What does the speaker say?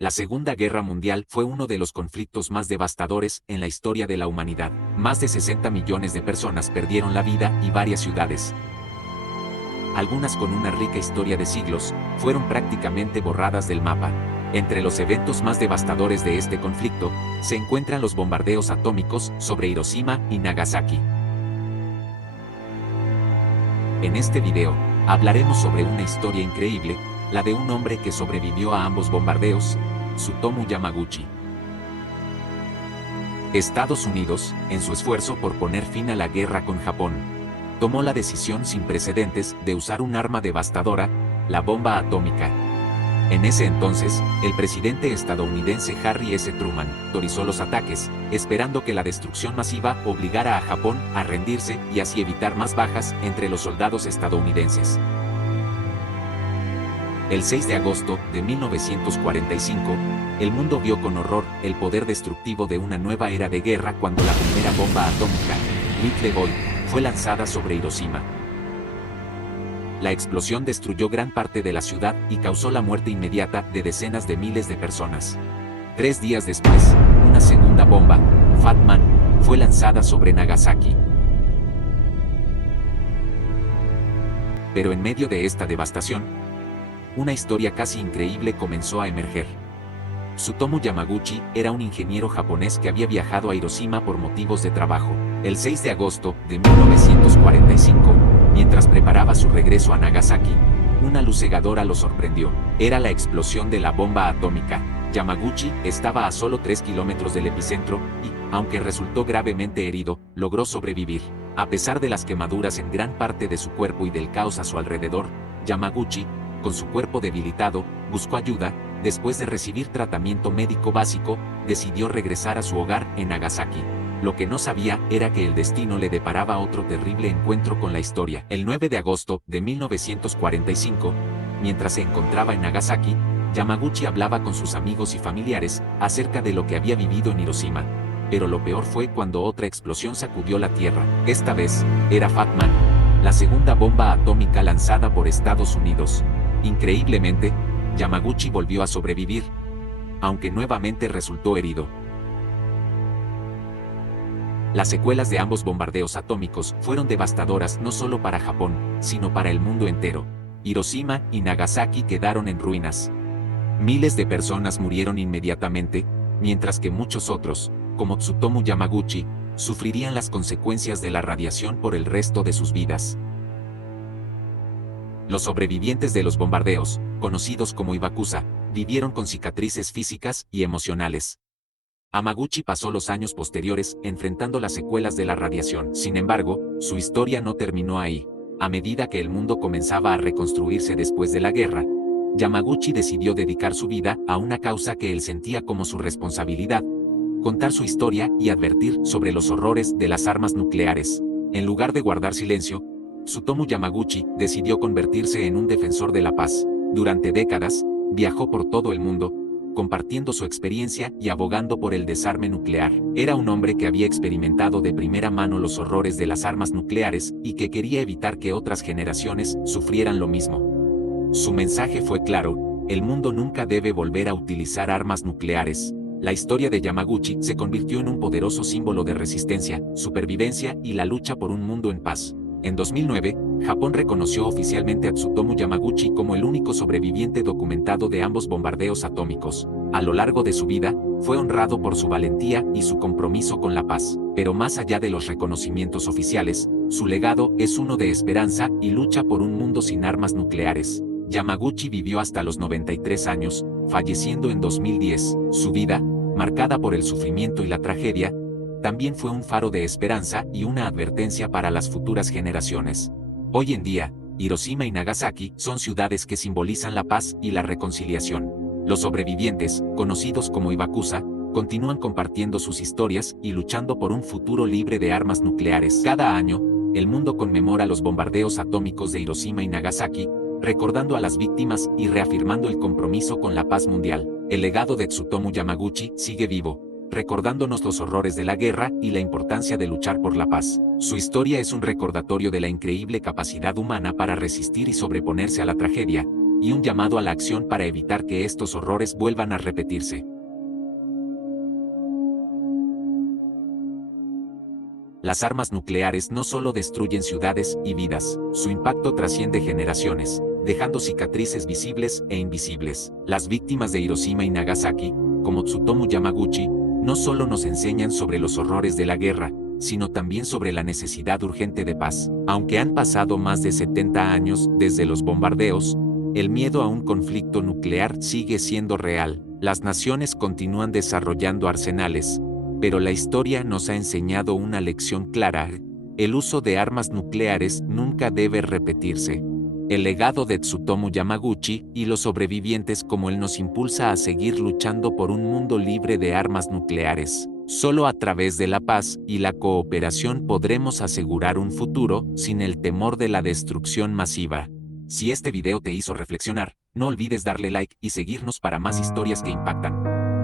La Segunda Guerra Mundial fue uno de los conflictos más devastadores en la historia de la humanidad. Más de 60 millones de personas perdieron la vida y varias ciudades, algunas con una rica historia de siglos, fueron prácticamente borradas del mapa. Entre los eventos más devastadores de este conflicto, se encuentran los bombardeos atómicos sobre Hiroshima y Nagasaki. En este video, hablaremos sobre una historia increíble, la de un hombre que sobrevivió a ambos bombardeos, Tsutomu Yamaguchi. Estados Unidos, en su esfuerzo por poner fin a la guerra con Japón, tomó la decisión sin precedentes de usar un arma devastadora, la bomba atómica. En ese entonces, el presidente estadounidense Harry S. Truman autorizó los ataques, esperando que la destrucción masiva obligara a Japón a rendirse y así evitar más bajas entre los soldados estadounidenses. El 6 de agosto de 1945, el mundo vio con horror el poder destructivo de una nueva era de guerra cuando la primera bomba atómica, Little Boy, fue lanzada sobre Hiroshima. La explosión destruyó gran parte de la ciudad y causó la muerte inmediata de decenas de miles de personas. 3 días después, una segunda bomba, Fat Man, fue lanzada sobre Nagasaki. Pero en medio de esta devastación, una historia casi increíble comenzó a emerger. Tsutomu Yamaguchi era un ingeniero japonés que había viajado a Hiroshima por motivos de trabajo. El 6 de agosto de 1945, mientras preparaba su regreso a Nagasaki, una luz cegadora lo sorprendió. Era la explosión de la bomba atómica. Yamaguchi estaba a solo 3 kilómetros del epicentro y, aunque resultó gravemente herido, logró sobrevivir. A pesar de las quemaduras en gran parte de su cuerpo y del caos a su alrededor, Yamaguchi, con su cuerpo debilitado, buscó ayuda. Después de recibir tratamiento médico básico, decidió regresar a su hogar en Nagasaki. Lo que no sabía era que el destino le deparaba otro terrible encuentro con la historia. El 9 de agosto de 1945, mientras se encontraba en Nagasaki, Yamaguchi hablaba con sus amigos y familiares acerca de lo que había vivido en Hiroshima. Pero lo peor fue cuando otra explosión sacudió la tierra. Esta vez, era Fat Man, la segunda bomba atómica lanzada por Estados Unidos. Increíblemente, Yamaguchi volvió a sobrevivir, aunque nuevamente resultó herido. Las secuelas de ambos bombardeos atómicos fueron devastadoras no solo para Japón, sino para el mundo entero. Hiroshima y Nagasaki quedaron en ruinas. Miles de personas murieron inmediatamente, mientras que muchos otros, como Tsutomu Yamaguchi, sufrirían las consecuencias de la radiación por el resto de sus vidas. Los sobrevivientes de los bombardeos, conocidos como Hibakusa, vivieron con cicatrices físicas y emocionales. Yamaguchi pasó los años posteriores enfrentando las secuelas de la radiación. Sin embargo, su historia no terminó ahí. A medida que el mundo comenzaba a reconstruirse después de la guerra, Yamaguchi decidió dedicar su vida a una causa que él sentía como su responsabilidad: contar su historia y advertir sobre los horrores de las armas nucleares. En lugar de guardar silencio, Tsutomu Yamaguchi decidió convertirse en un defensor de la paz. Durante décadas, viajó por todo el mundo, compartiendo su experiencia y abogando por el desarme nuclear. Era un hombre que había experimentado de primera mano los horrores de las armas nucleares y que quería evitar que otras generaciones sufrieran lo mismo. Su mensaje fue claro: el mundo nunca debe volver a utilizar armas nucleares. La historia de Yamaguchi se convirtió en un poderoso símbolo de resistencia, supervivencia y la lucha por un mundo en paz. En 2009, Japón reconoció oficialmente a Tsutomu Yamaguchi como el único sobreviviente documentado de ambos bombardeos atómicos. A lo largo de su vida, fue honrado por su valentía y su compromiso con la paz. Pero más allá de los reconocimientos oficiales, su legado es uno de esperanza y lucha por un mundo sin armas nucleares. Yamaguchi vivió hasta los 93 años, falleciendo en 2010. Su vida, marcada por el sufrimiento y la tragedia, también fue un faro de esperanza y una advertencia para las futuras generaciones. Hoy en día, Hiroshima y Nagasaki son ciudades que simbolizan la paz y la reconciliación. Los sobrevivientes, conocidos como Hibakusa, continúan compartiendo sus historias y luchando por un futuro libre de armas nucleares. Cada año, el mundo conmemora los bombardeos atómicos de Hiroshima y Nagasaki, recordando a las víctimas y reafirmando el compromiso con la paz mundial. El legado de Tsutomu Yamaguchi sigue vivo, recordándonos los horrores de la guerra y la importancia de luchar por la paz. Su historia es un recordatorio de la increíble capacidad humana para resistir y sobreponerse a la tragedia, y un llamado a la acción para evitar que estos horrores vuelvan a repetirse. Las armas nucleares no solo destruyen ciudades y vidas, su impacto trasciende generaciones, dejando cicatrices visibles e invisibles. Las víctimas de Hiroshima y Nagasaki, como Tsutomu Yamaguchi, no solo nos enseñan sobre los horrores de la guerra, sino también sobre la necesidad urgente de paz. Aunque han pasado más de 70 años desde los bombardeos, el miedo a un conflicto nuclear sigue siendo real. Las naciones continúan desarrollando arsenales, pero la historia nos ha enseñado una lección clara: el uso de armas nucleares nunca debe repetirse. El legado de Tsutomu Yamaguchi y los sobrevivientes como él nos impulsa a seguir luchando por un mundo libre de armas nucleares. Solo a través de la paz y la cooperación podremos asegurar un futuro sin el temor de la destrucción masiva. Si este video te hizo reflexionar, no olvides darle like y seguirnos para más historias que impactan.